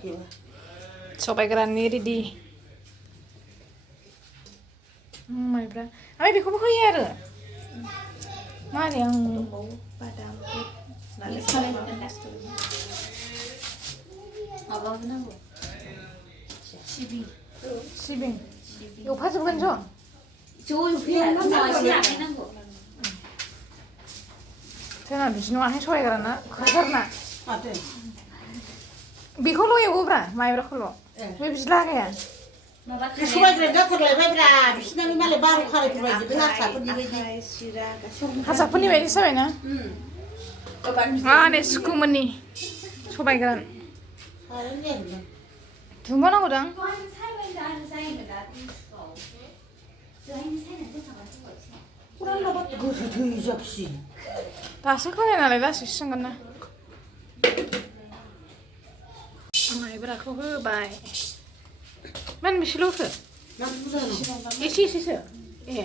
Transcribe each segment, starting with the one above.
सबाय गोराननि रेडि माइब्रा ओमफ्राय बेखौबो होयो आरो मा होनो आं बादाम माबाबो नांगौ सिबिं एवफाजोबगोन ज' एवफैनांगौ जोंना बिदि नङाहाय सबाय गोराना खोजारना बेखौल' एवोब्रा माइब्राखौल' बे बिदि लागाया सबाय गोरान जाथारलायबायब्रा बिसिनाबो मालाय 12 खारायफोर बायदिबो हारसाफोरनि बायदि हारसाफोरनि बायदि जाबायना ने सुकुमोननि सबाय गोरान दुंबावनांगौदां दासो खोनाय नालाय लासैसो संगोन ना माइब्राखौ होबाय मानो बेसेल' होखो एसे एसेसो ए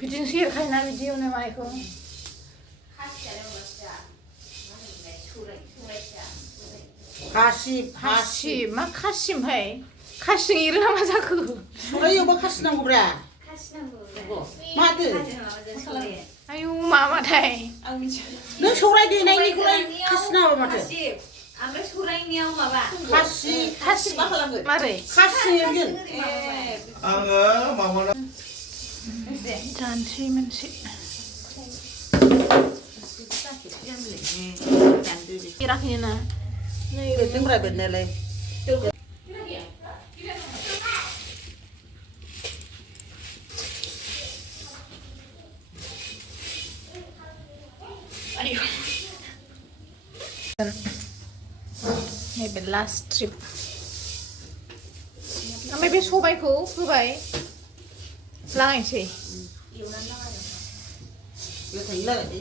बिदिनोसो एरखायोना बिदि एवनाय माइखौ खासि मा खासि ओमफ्राय खासिजों एरो ना मा जाखो सबायावबो खासि नांगौब्रा माथो आयु माबाथाय नों सौराय देनायनिखौलाय खासि नाङा माथो ओमफ्राय सौरायनियाव माबा खासि मा खालामगोन मारै खासि एरगोन आङो माबाना जानोसै मोनसे एराखैनो ना बेरदोंब्रा बेरनायालाय नैबे लास्ट ट्रिप ओमफ्राय बे सबायखौ होबाय लागायनोसै गोथाङै लागायदो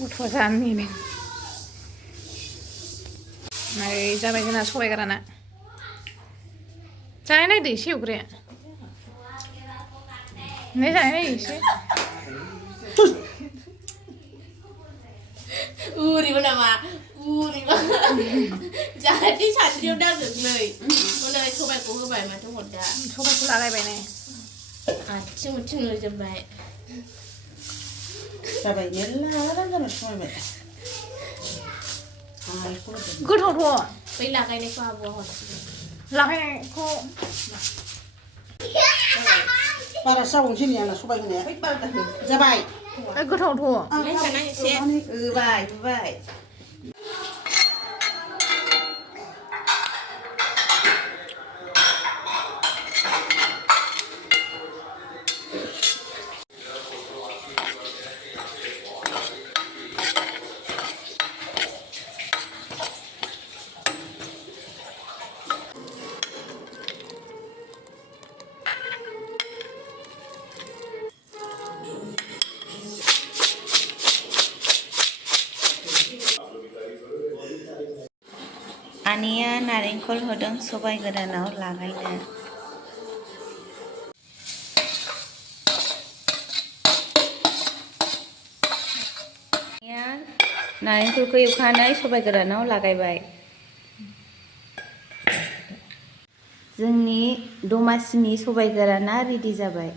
गथ'आ जानो नेनो ओमफ्राय जाबाय जोंना सबाय गोराना जानाय नायदो एसे एवग्राया जानाय नायदो एसे उरिबो नामा उरिबो जाहाथे सानद्रियाव दागोलै उनाव सबायखौ होबाय माथो हरदा सबायखौ लागायबाय ने आथिं उथिं होजोबबाय जाबाय मेरला जाबाय समायबाय गोथावथ' बै लागायनायखौ आब'आ हरसिगोन लागायनायखौ बारा जाबावनोसै नै आंना सबाय होनाया जाबाय गोथावथ' होबाय आनैया नारेंखल होदों सबाय गोरानाव लागायनो आनैया नारेंखलखौ एवखानानै सबाय गोरानाव लागायबाय जोंनि दमासिनि सबाय गोराना रेडि जाबाय।